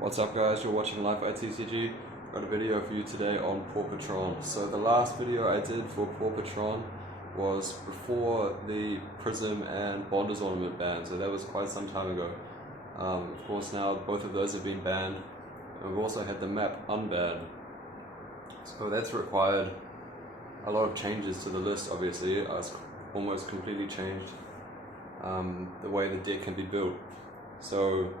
What's up guys, you're watching Live at TCG. Got a video for you today on Pauper Tron. So the last video I did for Pauper Tron was before the Prism and Bonders Ornament ban, so that was quite some time ago. Of course now both of those have been banned, and we've also had the map unbanned. So that's required a lot of changes to the list. Obviously, it's almost completely changed the way the deck can be built. So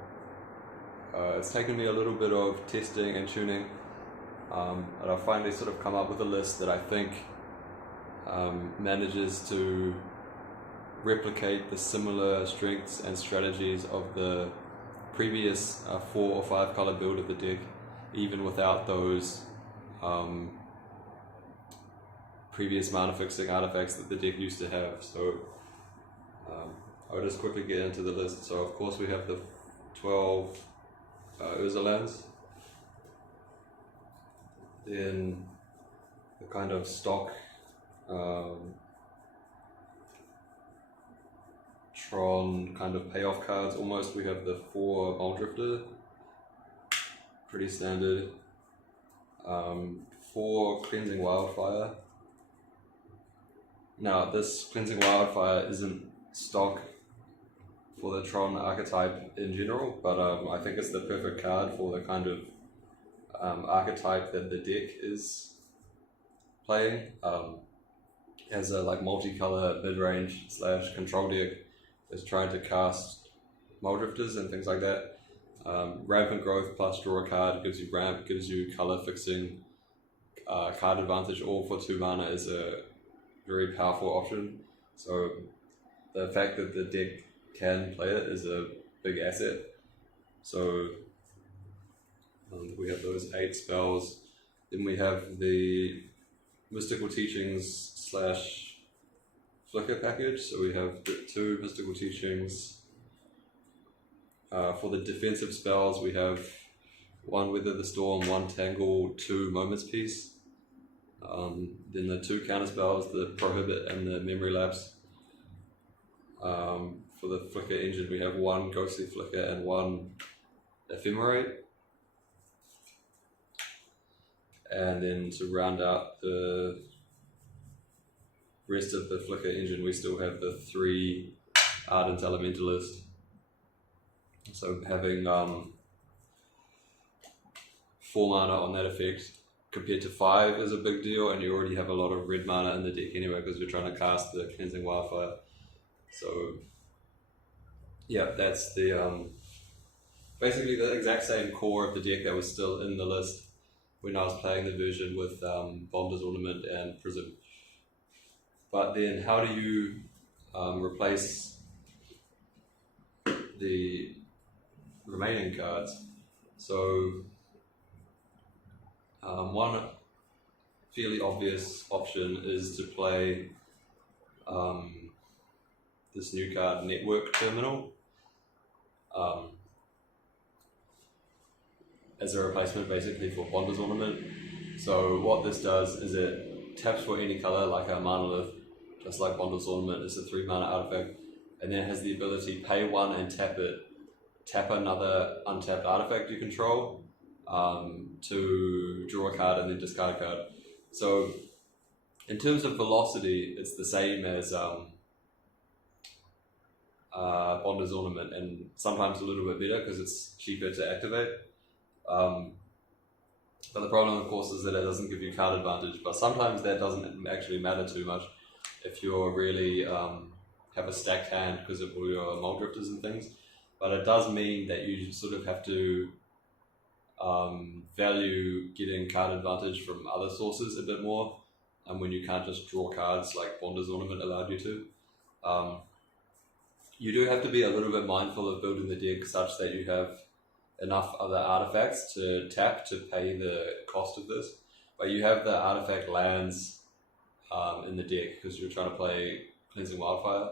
it's taken me a little bit of testing and tuning, and I've finally sort of come up with a list that I think manages to replicate the similar strengths and strategies of the previous 4 or 5 color build of the deck, even without those previous mana fixing artifacts that the deck used to have. So I'll just quickly get into the list. So of course we have the 12 Urza lands, then the kind of stock Tron kind of payoff cards almost. We have the 4 Mulldrifter, pretty standard, 4 Cleansing Wildfire. Now this Cleansing Wildfire isn't stock for the Tron archetype in general, but I think it's the perfect card for the kind of archetype that the deck is playing. As a multicolor mid-range / control deck is trying to cast Mulldrifters and things like that. Rampant Growth plus draw a card gives you ramp, gives you color fixing, card advantage, all for 2 mana is a very powerful option. So the fact that the deck can play it is a big asset. So we have those 8 spells. Then we have the Mystical Teachings / Flicker package. So we have 2 Mystical Teachings. For the defensive spells we have 1 Weather the Storm, 1 Tangle, 2 Moments Peace. Then the 2 counter spells, the Prohibit and the Memory Lapse. For the Flicker engine we have 1 Ghostly Flicker and 1 Ephemerate. And then to round out the rest of the Flicker engine we still have the 3 Ardent Elementalist. So having 4 mana on that effect compared to 5 is a big deal, and you already have a lot of red mana in the deck anyway because you're trying to cast the Cleansing Wildfire. So yeah, that's the basically the exact same core of the deck that was still in the list when I was playing the version with Bonders Ornament and Prism. But then how do you replace the remaining cards? So one fairly obvious option is to play this new card, Network Terminal, as a replacement basically for Bonders Ornament. So what this does is it taps for any color like a Monolith, just like Bonders Ornament. It's a 3 mana artifact, and then it has the ability pay 1 and tap it, tap another untapped artifact you control to draw a card and then discard a card. So in terms of velocity it's the same as Bonders Ornament, and sometimes a little bit better because it's cheaper to activate. But the problem of course is that it doesn't give you card advantage, but sometimes that doesn't actually matter too much if you're really have a stacked hand because of all your Mulldrifters and things. But it does mean that you sort of have to value getting card advantage from other sources a bit more, and when you can't just draw cards like Bonders Ornament allowed you to. You do have to be a little bit mindful of building the deck such that you have enough other artifacts to tap to pay the cost of this, but you have the artifact lands in the deck because you're trying to play Cleansing Wildfire,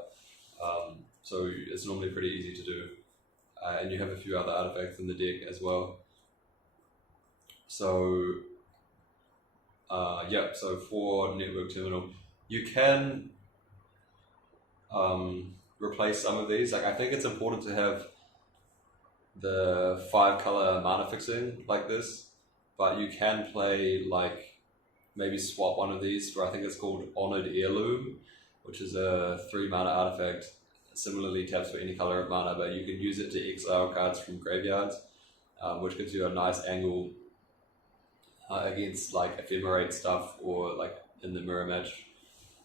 so it's normally pretty easy to do, and you have a few other artifacts in the deck as well. So yeah, so for Network Terminal you can replace some of these. I think it's important to have the 5-color mana fixing like this, but you can play like maybe swap one of these for, I think it's called Honored Heirloom, which is a 3-mana artifact. Similarly taps for any color of mana, but you can use it to exile cards from graveyards, which gives you a nice angle against like Ephemerate stuff or like in the mirror match,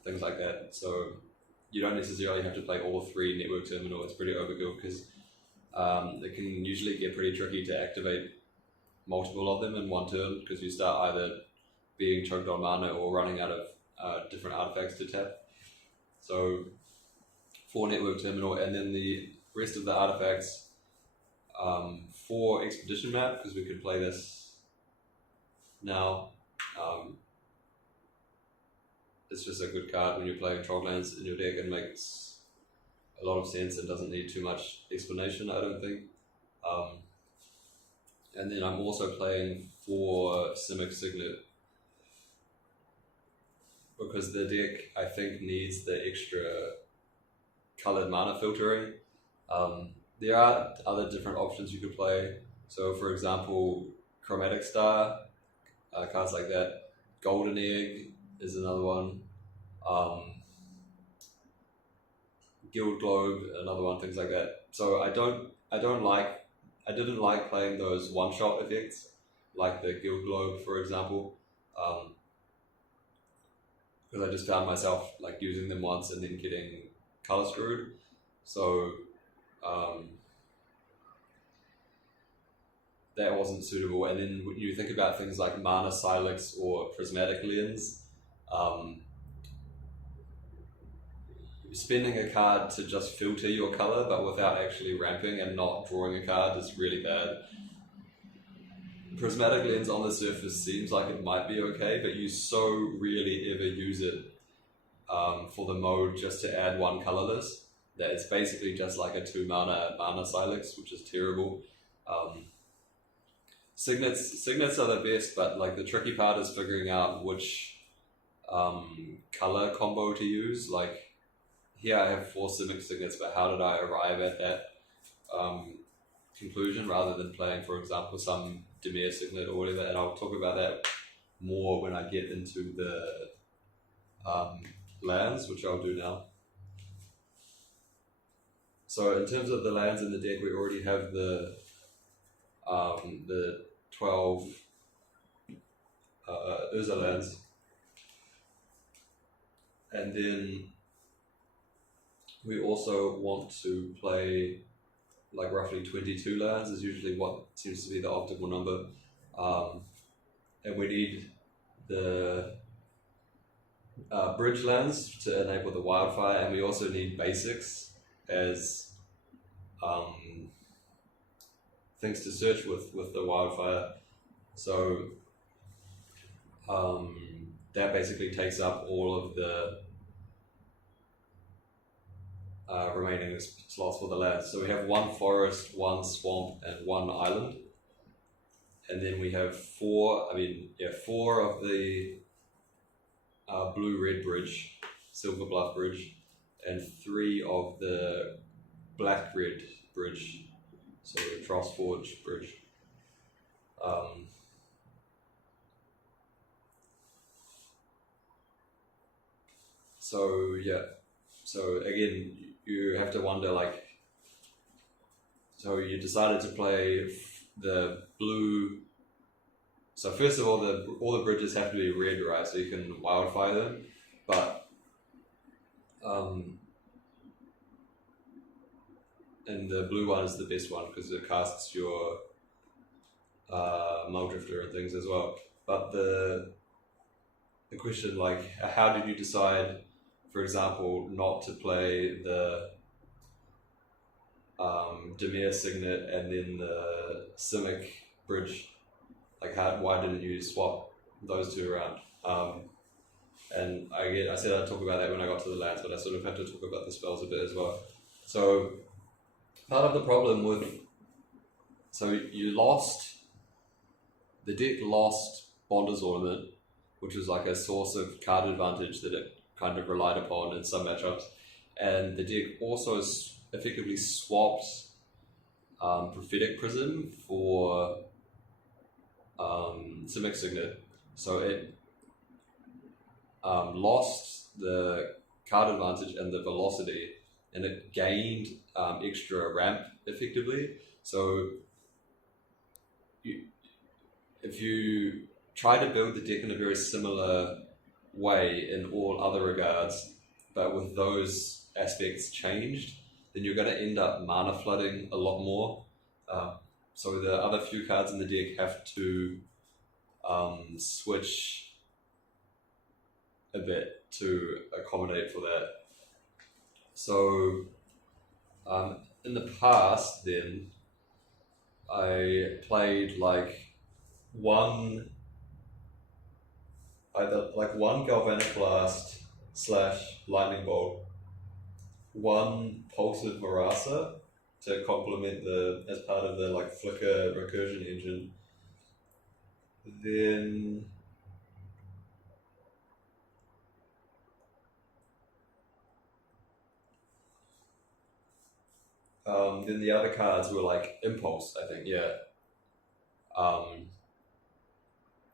things like that. So you don't necessarily have to play all 3 Network Terminal. It's pretty overkill because it can usually get pretty tricky to activate multiple of them in one turn because you start either being choked on mana or running out of different artifacts to tap. So 4 Network Terminal, and then the rest of the artifacts, 4 Expedition Map, because we could play this now. It's just a good card when you're playing Trolllands in your deck and makes a lot of sense and doesn't need too much explanation, I don't think. And then I'm also playing 4 Simic Signet because the deck, I think, needs the extra colored mana filtering. There are other different options you could play. So, for example, Chromatic Star, cards like that. Golden Egg is another one. Guild Globe, another one. Things like that. So I didn't like playing those one-shot effects, like the Guild Globe, for example, because I just found myself like using them once and then getting color screwed. So that wasn't suitable. And then when you think about things like Mana Silex or Prismatic Lens, spending a card to just filter your color but without actually ramping and not drawing a card is really bad. Prismatic Lens on the surface seems like it might be okay, but you so rarely ever use it for the mode just to add 1 colorless that it's basically just like a 2-mana Mana Silex, which is terrible. Signets are the best, but like the tricky part is figuring out which color combo to use. Like here I have 4 Simic Signets, but how did I arrive at that conclusion rather than playing, for example, some Dimir Signet or whatever? And I'll talk about that more when I get into the lands, which I'll do now. So in terms of the lands in the deck, we already have the 12 Urza lands, and then we also want to play like roughly 22 lands is usually what seems to be the optimal number, and we need the bridge lands to enable the wildfire, and we also need basics as things to search with the wildfire. So that basically takes up all of the remaining slots for the lands. So we have 1 forest, 1 swamp, and 1 island, and then we have 4 of the blue-red bridge, Silverbluff Bridge, and 3 of the black-red bridge, so the Drossforge Bridge. So again, you have to wonder, like, so you decided to play the blue. So first of all, all the bridges have to be red, right? So you can wildfire them, but and the blue one is the best one because it casts your Mulldrifter and things as well. But the question, like, how did you decide, for example, not to play the Dimir Signet and then the Simic Bridge? Like, why didn't you swap those 2 around? And I said I'd talk about that when I got to the lands, but I sort of have to talk about the spells a bit as well. So part of the problem the deck lost Bonder's Ornament, which was like a source of card advantage that it kind of relied upon in some matchups, and the deck also effectively swapped Prophetic Prism for Simic Signet. So it lost the card advantage and the velocity, and it gained extra ramp effectively. So if you try to build the deck in a very similar way in all other regards, but with those aspects changed, then you're going to end up mana flooding a lot more. So the other few cards in the deck have to switch a bit to accommodate for that. So in the past, then I played one Galvanic Blast / Lightning Bolt, one Pulsed Marasa to complement as part of the Flicker recursion engine. Then the other cards were Impulse, I think, yeah.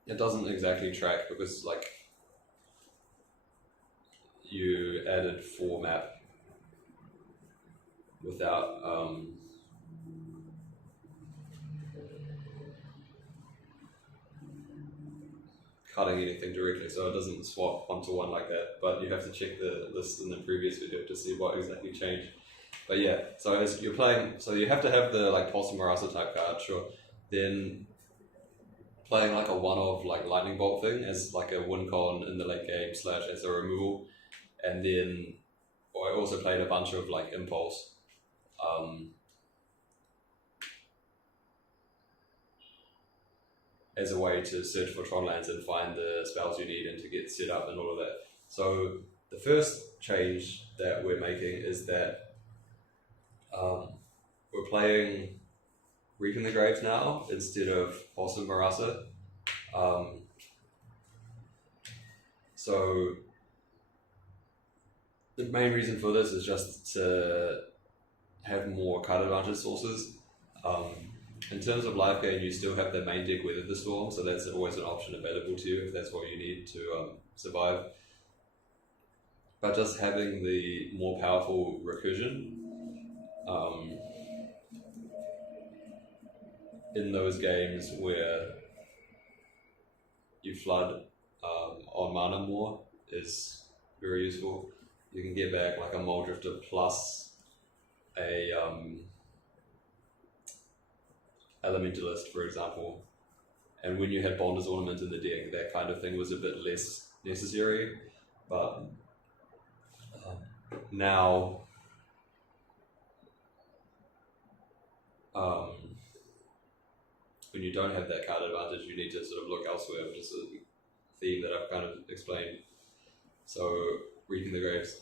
It doesn't exactly track because you added 4 map without cutting anything directly, so it doesn't swap 1-to-1 like that, but you have to check the list in the previous video to see what exactly changed. But yeah, so as you're playing, so you have to have the Pulse Marasa type card, sure. Then playing a one-off Lightning Bolt thing as a win con in the late game / as a removal, and then I also played a bunch of Impulse. As a way to search for Tron lands and find the spells you need and to get set up and all of that. So the first change that we're making is that we're playing Reap in the Graves now instead of Pulse of Marasa. So the main reason for this is just to have more card advantage sources. In terms of live game, you still have the main deck Weather the Storm, so that's always an option available to you if that's what you need to survive. But just having the more powerful recursion in those games where you flood on mana more is very useful. You can get back a Mulldrifter plus a Elementalist, for example, and when you had Bonder's Ornament in the deck, that kind of thing was a bit less necessary, but now when you don't have that card advantage, you need to sort of look elsewhere, which is a theme that I've kind of explained. So Reaping the Graves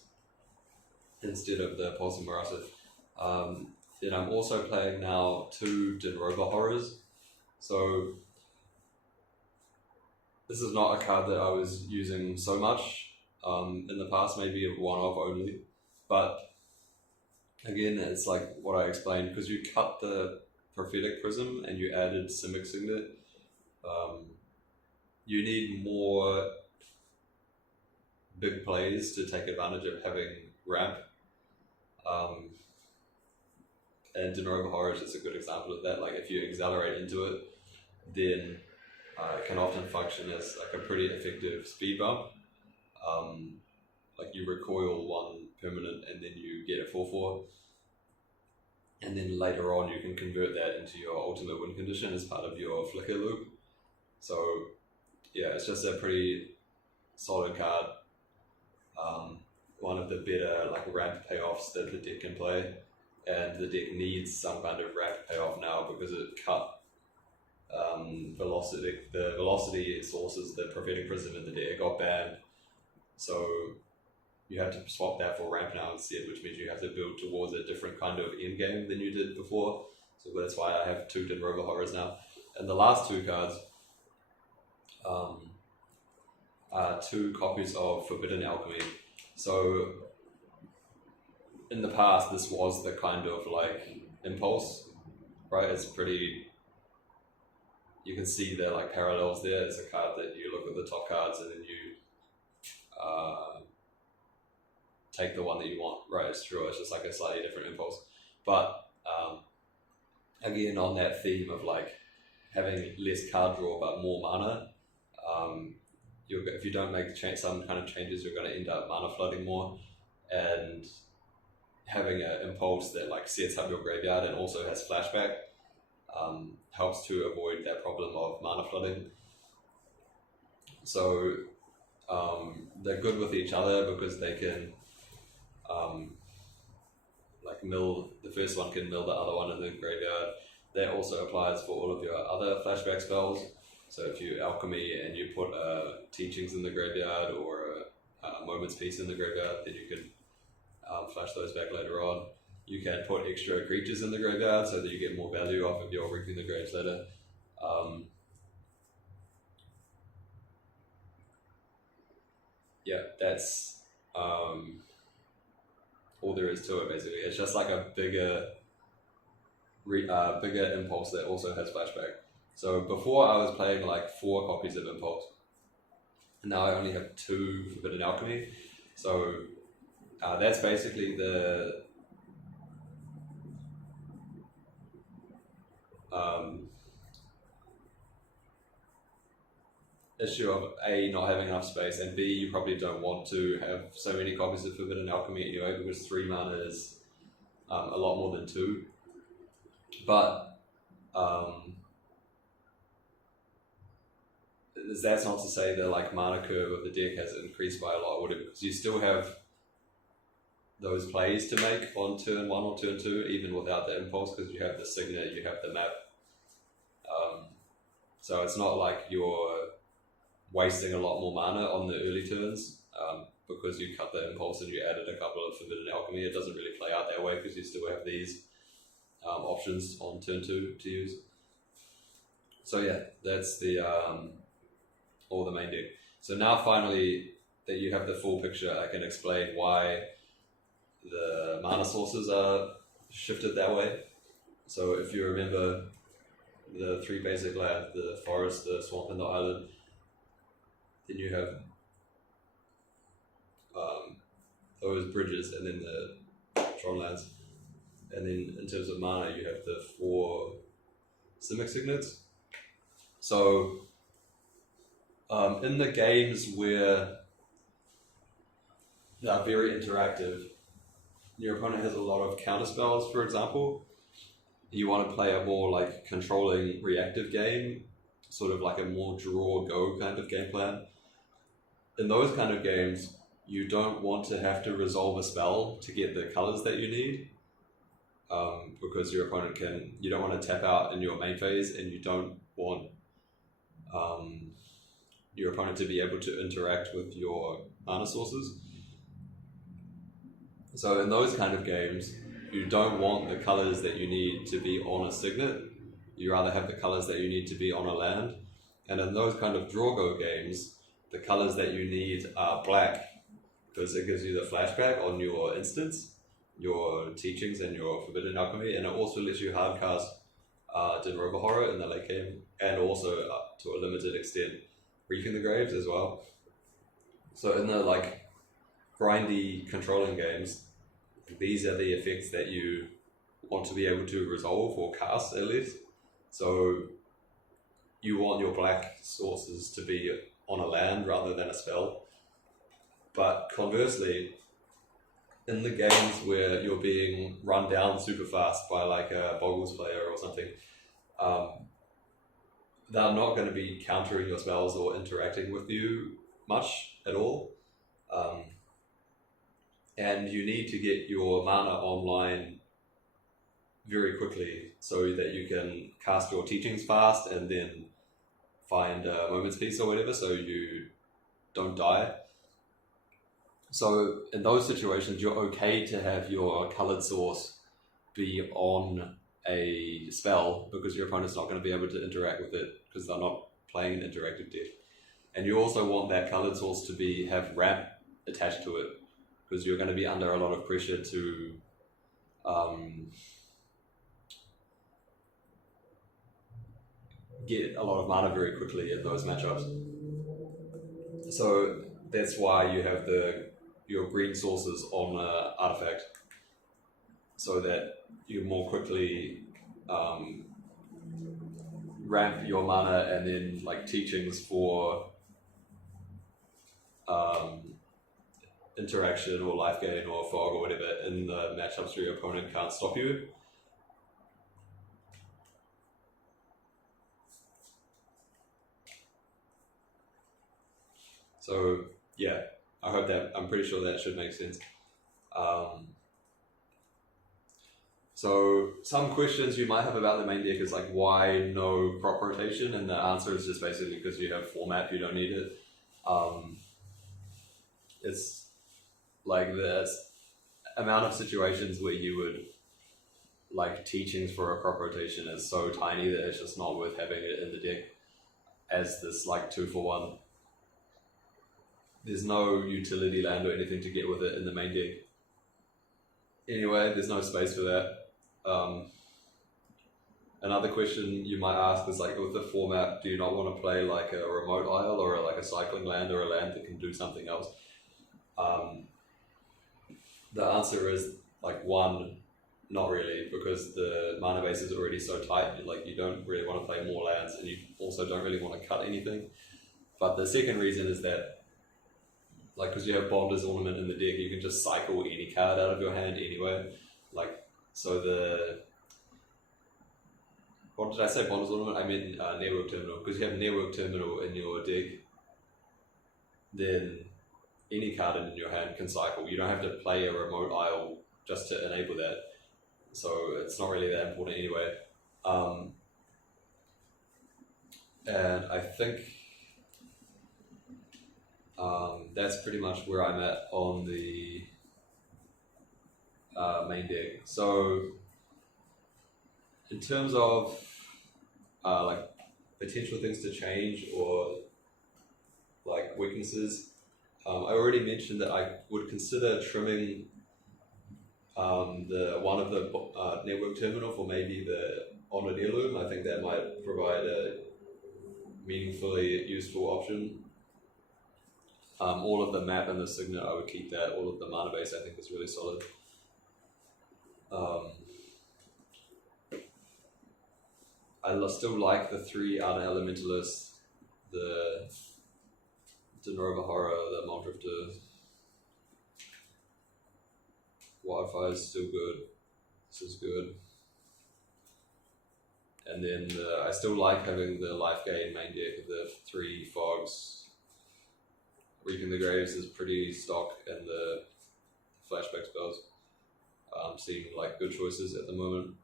instead of the Pulse of Marasa. Then I'm also playing now 2 Dinrova Horrors. So this is not a card that I was using so much in the past, maybe a one-off only. But again, it's what I explained, because you cut the Prophetic Prism and you added Simic Signet. You need more big plays to take advantage of having ramp. And Dinrova Horror is a good example of that. If you accelerate into it, then it can often function as a pretty effective speed bump. You recoil 1 permanent and then you get a 4/4. And then later on you can convert that into your ultimate win condition as part of your flicker loop. So yeah, it's just a pretty solid card. One of the better ramp payoffs that the deck can play. And the deck needs some kind of ramp payoff now because it cut velocity. The velocity sources, the Prophetic Prism in the deck got banned. So you have to swap that for ramp now instead, which means you have to build towards a different kind of end game than you did before. So that's why I have 2 Dinrova Horrors now. And the last 2 cards are 2 copies of Forbidden Alchemy. So in the past, this was the kind of impulse right? It's pretty. You can see the like parallels there. It's a card that you look at the top cards and then you take the one that you want. Right, it's true. It's just like a slightly different impulse. But again, on that theme of like having less card draw but more mana, if you don't make some kind of changes, you're going to end up mana flooding more, and having an impulse that like sets up your graveyard and also has flashback helps to avoid that problem of mana flooding. So they're good with each other because they can like mill, the first one can mill the other one in the graveyard. That also applies for all of your other flashback spells. So if you alchemy and you put teachings in the graveyard or a moment's peace in the graveyard, then you can flash those back later on. You can put extra creatures in the graveyard so that you get more value off of your Reaping the Graves later. Yeah, that's all there is to it basically. It's just like a bigger impulse that also has flashback. So before I was playing like 4 copies of impulse, and now I only have 2 Forbidden Alchemy. So that's basically the issue of A, not having enough space, and B, you probably don't want to have so many copies of Forbidden Alchemy anyway, because 3 mana is a lot more than 2. But that's not to say the like mana curve of the deck has increased by a lot, or whatever, because you still have those plays to make on turn 1 or turn 2, even without the impulse, because you have the Signet, you have the map. So it's not like you're wasting a lot more mana on the early turns because you cut the impulse and you added a couple of Forbidden Alchemy. It doesn't really play out that way because you still have these options on turn 2 to use. So yeah, that's the all the main deck. So now finally that you have the full picture, I can explain why the mana sources are shifted that way. So if you remember the 3 basic lands, the forest, the swamp, and the island, then you have those bridges and then the Tron lands. And then in terms of mana, you have the 4 Simic Signets. So in the games where they are very interactive, your opponent has a lot of counter spells, for example. You want to play a more like controlling reactive game, sort of like a more draw-go kind of game plan. In those kind of games, you don't want to have to resolve a spell to get the colors that you need, because your opponent you don't want to tap out in your main phase, and you don't want your opponent to be able to interact with your mana sources. So in those kind of games, you don't want the colors that you need to be on a Signet. You rather have the colors that you need to be on a land. And in those kind of draw-go games, the colors that you need are black, because it gives you the flashback on your instants, your teachings, and your Forbidden Alchemy, and it also lets you hardcast Dinrova Horror in the late game, and also to a limited extent Reaping the Graves as well. So in the like grindy controlling games, these are the effects that you want to be able to resolve or cast at least. So you want your black sources to be on a land rather than a spell. But conversely, in the games where you're being run down super fast by like a Boggles player or something, they're not going to be countering your spells or interacting with you much at all. And you need to get your mana online very quickly so that you can cast your teachings fast and then find a moment's peace or whatever, so you don't die. So in those situations, you're okay to have your colored source be on a spell because your opponent's not going to be able to interact with it because they're not playing an interactive deck. And you also want that colored source to have ramp attached to it, because you're going to be under a lot of pressure to get a lot of mana very quickly in those matchups. So that's why you have your green sources on Artifact, so that you more quickly ramp your mana, and then like teachings for interaction or life gain or fog or whatever in the matchups where your opponent can't stop you. So yeah, I'm pretty sure that should make sense. So some questions you might have about the main deck is like, why no crop rotation? And the answer is just basically because you have format, you don't need it. It's like the amount of situations where you would like teachings for a crop rotation is so tiny that it's just not worth having it in the deck as this like 2-for-1. There's no utility land or anything to get with it in the main deck. Anyway, there's no space for that. Another question you might ask is like, with the format, do you not want to play like a remote isle or like a cycling land or a land that can do something else? The answer is like, one, not really, because the mana base is already so tight. Like, you don't really want to play more lands, and you also don't really want to cut anything. But the second reason is that, like, because you have Bonder's Ornament in the deck, you can just cycle any card out of your hand anyway. Like, so what did I say, Bonder's Ornament? I meant Network Terminal. Because you have Network Terminal in your deck, then any card in your hand can cycle. You don't have to play a remote isle just to enable that. So it's not really that important anyway. And I think that's pretty much where I'm at on the main deck. So in terms of like potential things to change or like weaknesses, I already mentioned that I would consider trimming one of the network terminal for maybe the Honored Heirloom. I think that might provide a meaningfully useful option. All of the map and the signet, I would keep that. All of the mana base, I think, is really solid. I still like the 3 Ardent Elementalists, the Dinrova Horror, the Mulldrifter. Wildfire is still good. This is good. And then I still like having the life gain main deck of the 3 fogs. Reaping the Graves is pretty stock, and the flashback spells seem like good choices at the moment.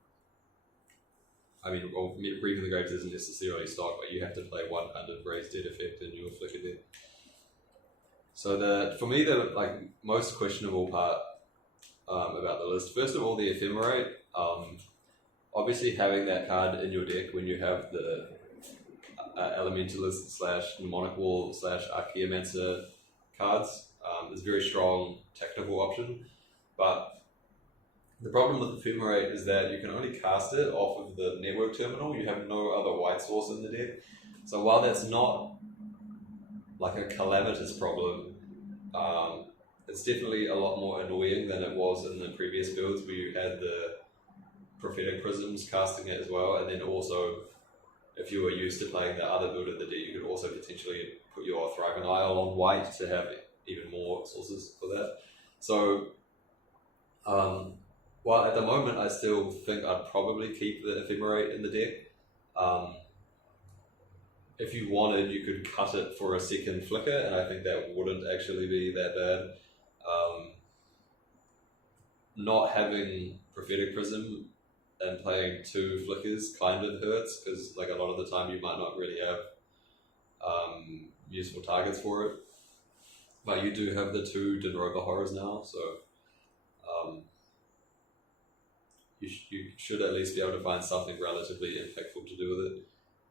I mean, well, Reaping the Graves isn't necessarily stock, but you have to play one kind of raised dead effect in your flicker deck. So for me, the most questionable part about the list, first of all, the Ephemerate. Obviously, having that card in your deck when you have the Elementalist / Mnemonic Wall / Archaeomancer cards is a very strong technical option. But the problem with Ephemerate is that you can only cast it off of the network terminal. You have no other white source in the deck. So while that's not like a calamitous problem, it's definitely a lot more annoying than it was in the previous builds where you had the Prophetic Prisms casting it as well, and then also if you were used to playing the other build of the deck, you could also potentially put your Thriving Isle on white to have even more sources for that. So while at the moment I still think I'd probably keep the Ephemerate in the deck, if you wanted, you could cut it for a second flicker, and I think that wouldn't actually be that bad. Not having Prophetic Prism and playing 2 flickers kind of hurts, because like a lot of the time you might not really have useful targets for it. But you do have the 2 Dinrova Horrors now, so you should at least be able to find something relatively impactful to do with it.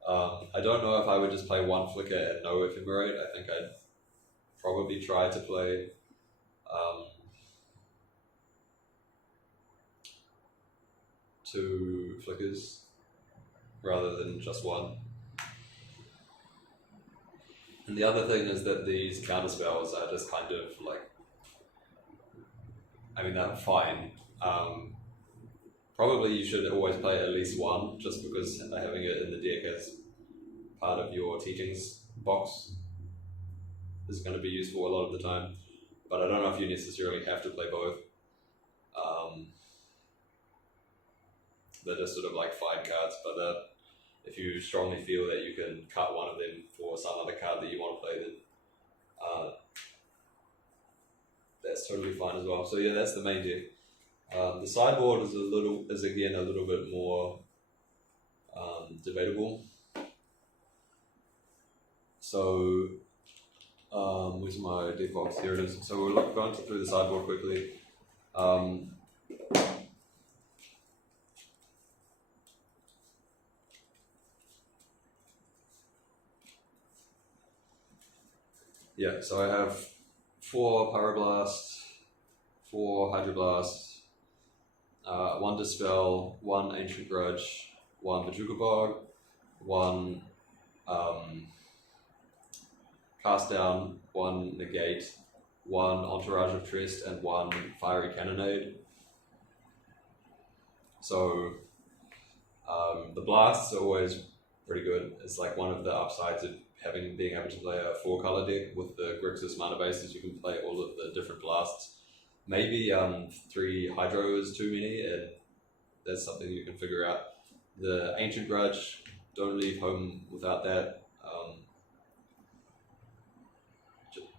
I don't know if I would just play 1 flicker and no Ephemerate. I think I'd probably try to play 2 flickers rather than just 1. And the other thing is that these counter spells are just kind of like, I mean, they're fine. Probably you should always play at least one, just because having it in the deck as part of your teachings box is going to be useful a lot of the time. But I don't know if you necessarily have to play both. They're just sort of like fine cards, but if you strongly feel that you can cut one of them for some other card that you want to play, then that's totally fine as well. So yeah, that's the main deck. The sideboard is again a little bit more debatable. So where's my deck box? Here it is. So we're going through the sideboard quickly. Yeah, so I have 4 Pyroblast, 4 Hydroblast, 1 Dispel, 1 Ancient Grudge, 1 Bojuka Bog, 1 Cast Down, 1 Negate, 1 Entourage of Trest, and 1 Fiery Cannonade. So the blasts are always pretty good. It's like one of the upsides of being able to play a 4-color deck with the Grixis Manabase is you can play all of the different blasts. Maybe 3 Hydro is too many, and that's something you can figure out. The Ancient Grudge, don't leave home without that.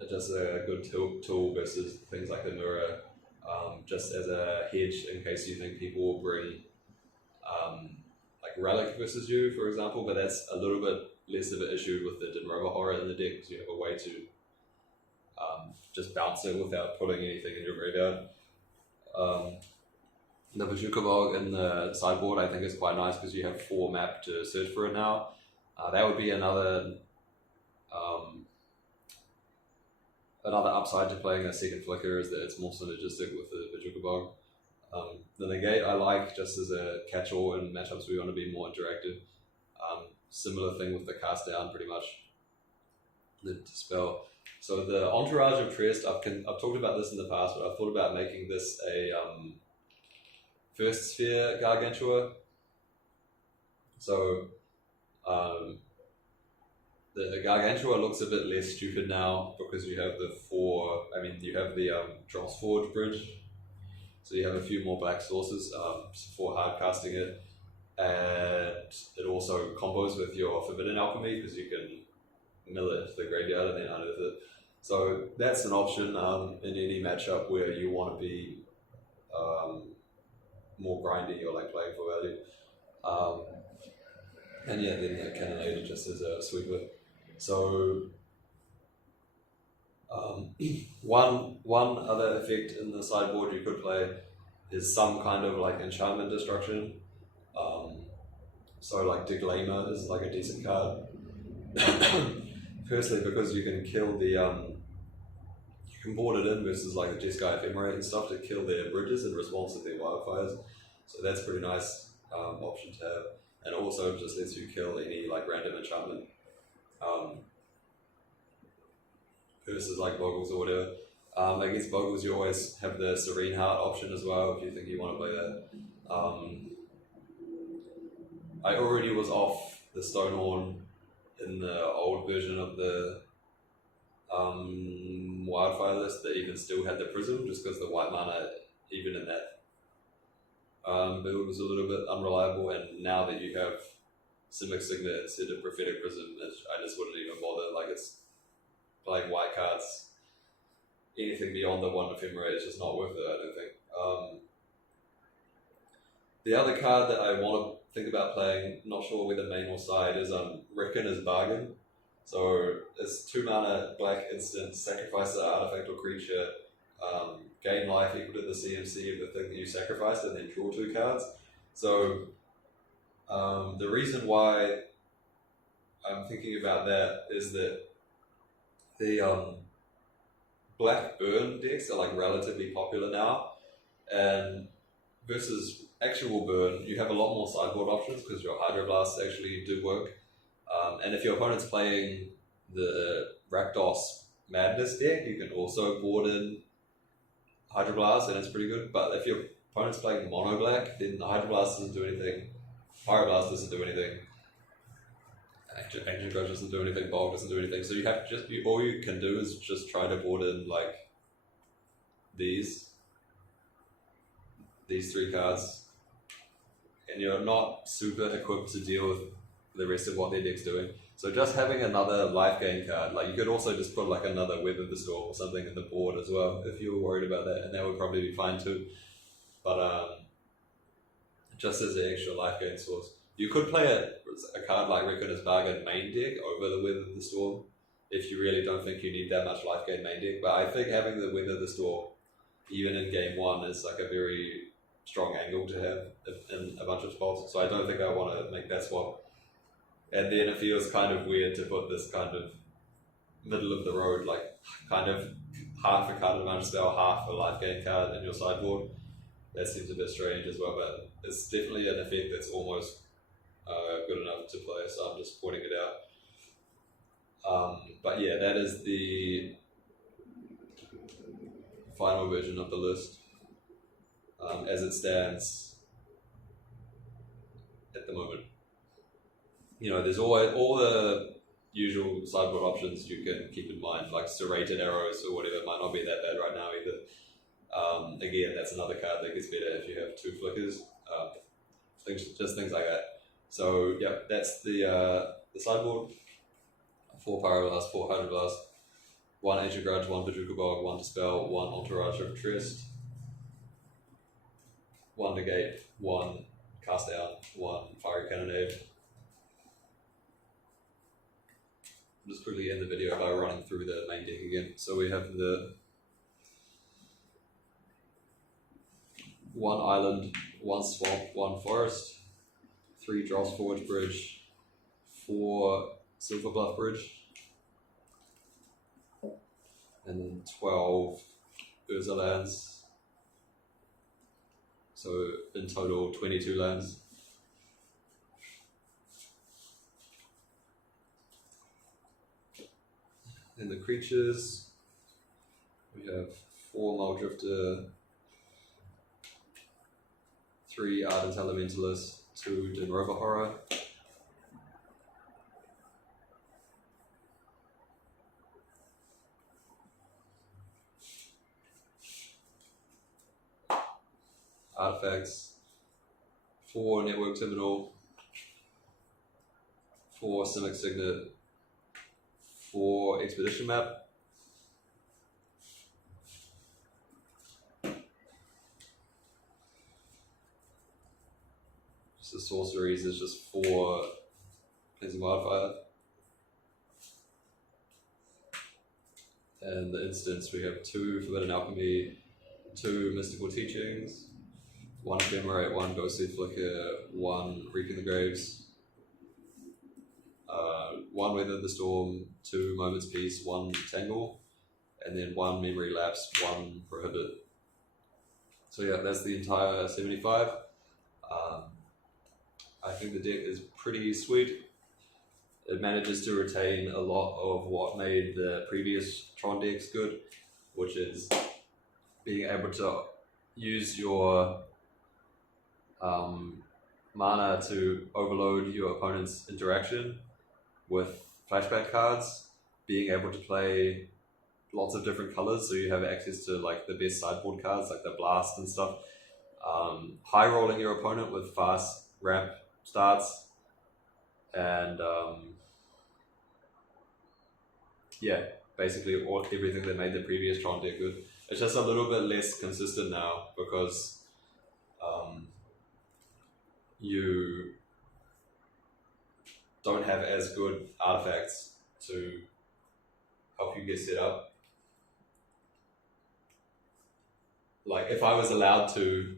Just a good tool versus things like the Mirror, just as a hedge in case you think people will bring like Relic versus you, for example, but that's a little bit less of an issue with the Dinrova Horror in the deck because you have a way to just bounce it without putting anything in your graveyard. The Bojuka Bog in the sideboard I think is quite nice because you have 4 map to search for it now. That would be another upside to playing a second Flicker is that it's more synergistic with the Bojuka Bog. The Negate I like just as a catch-all in matchups where you want to be more interactive. Similar thing with the Cast Down pretty much. The Dispel. So the Entourage of Trest, I've talked about this in the past, but I've thought about making this a First Sphere Gargantua. So the Gargantua looks a bit less stupid now because you have the Drossforge Bridge. So you have a few more black sources for hard casting it. And it also combos with your Forbidden Alchemy because you can mill it into the graveyard and then unearth it. So that's an option in any matchup where you want to be more grindy or like playing for value. And yeah, then the Cannonade just as a sweeper. So one other effect in the sideboard you could play is some kind of like enchantment destruction. So like Declamer is like a decent card. Firstly, because you can kill the you can board it in versus like a Jeskai Ephemerate and stuff to kill their bridges in response to their wildfires. So that's a pretty nice option to have. And also just lets you kill any like random enchantment. Versus like Boggles or whatever. Against Boggles you always have the Serene Heart option as well if you think you want to play that. I already was off the Stonehorn in the old version of the Wildfire list that even still had the Prism, just because the white mana, even in that build, was a little bit unreliable, and now that you have Simic Signet instead of Prophetic Prism, I just wouldn't even bother. Like, it's playing white cards, anything beyond the 1 Ephemerate is just not worth it, I don't think. The other card that I want to think about playing, not sure whether main or side, is Reckoner's Bargain. So it's 2 mana, black instant, sacrifice an artifact or creature, gain life equal to the CMC of the thing that you sacrificed, and then draw 2 cards. So the reason why I'm thinking about that is that the black burn decks are like relatively popular now, and versus actual burn, you have a lot more sideboard options because your Hydroblasts actually do work. And if your opponent's playing the Rakdos Madness deck, you can also board in Hydroblast, and it's pretty good. But if your opponent's playing mono black, then the Hydroblast doesn't do anything, Pyroblast doesn't do anything, Ancient Grudge doesn't do anything, Bog doesn't do anything. So you have to all you can do is just try to board in like these three cards, and you're not super equipped to deal with the rest of what their deck's doing. So just having another life gain card, like you could also just put like another Weather the Storm or something in the board as well if you were worried about that, and that would probably be fine too. But just as an extra life gain source. You could play a card like Reckoner's Bargain main deck over the Weather the Storm if you really don't think you need that much life gain main deck. But I think having the Weather the Storm, even in game one, is like a very strong angle to have in a bunch of spots. So I don't think I want to make that swap. And then it feels kind of weird to put this kind of middle of the road, like kind of half a card advantage spell, half a life gain card in your sideboard. That seems a bit strange as well, but it's definitely an effect that's almost good enough to play, so I'm just pointing it out. But yeah, that is the final version of the list as it stands at the moment. You know, there's always all the usual sideboard options you can keep in mind, like serrated arrows or whatever. It might not be that bad right now either. Again, that's another card that gets better if you have 2 flickers. Things like that. So yeah, that's the sideboard. 4 Pyroblast, 4 Hydroblast, 1 Ancient Grudge, 1 Bojuka Bog, 1 Dispel, 1 Entourage of Trest, 1 Negate, 1 Cast Down, 1 Fiery Cannonade. I'll just quickly end the video by running through the main deck again. So we have the 1 Island, 1 Swamp, 1 Forest, 3 Drossforge Bridge, 4 Silverbluff Bridge, and then 12 Urza lands. So in total, 22 lands. And the creatures, we have 4 Mulldrifter, 3 Ardent Elementalist, 2 Dinrova Horror, artifacts, 4 Network Terminal, 4 Simic Signet, 4 Expedition Map, the sorceries is just 4 Cleansing Wildfire. And the instants, we have 2 Forbidden Alchemy, 2 Mystical Teachings, 1 Ephemerate, 1 Ghostly Flicker, 1 Reaping the Graves, 1 Weather the Storm, 2 Moment's Peace, 1 Tangle, and then 1 Memory Lapse, 1 Prohibit. So yeah, that's the entire 75. I think the deck is pretty sweet. It manages to retain a lot of what made the previous Tron decks good, which is being able to use your mana to overload your opponent's interaction with flashback cards, being able to play lots of different colors so you have access to like the best sideboard cards like the Blast and stuff, high rolling your opponent with fast ramp starts, and yeah, basically everything that made the previous Tron deck good. It's just a little bit less consistent now because you don't have as good artifacts to help you get set up. Like if I was allowed to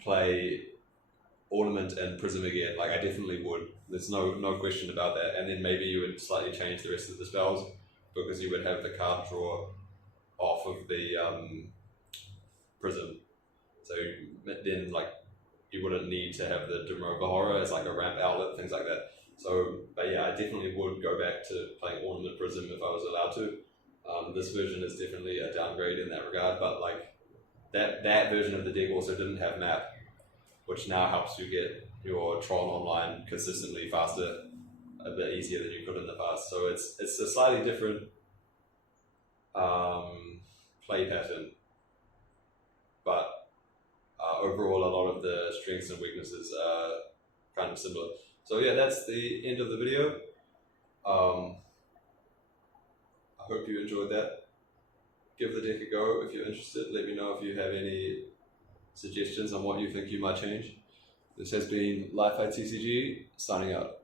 play Ornament and Prism again, like I definitely would. There's no question about that. And then maybe you would slightly change the rest of the spells because you would have the card draw off of the Prism. So then like you wouldn't need to have the Dinrova Horror as like a ramp outlet, things like that. So, but yeah, I definitely would go back to playing Ornament Prism if I was allowed to. This version is definitely a downgrade in that regard, but like that version of the deck also didn't have map, which now helps you get your Tron online consistently faster, a bit easier than you could in the past. So it's a slightly different play pattern, but overall a lot of the strengths and weaknesses are kind of similar. So yeah, that's the end of the video. I hope you enjoyed that. Give the deck a go if you're interested. Let me know if you have any suggestions on what you think you might change. This has been Life at TCG, signing out.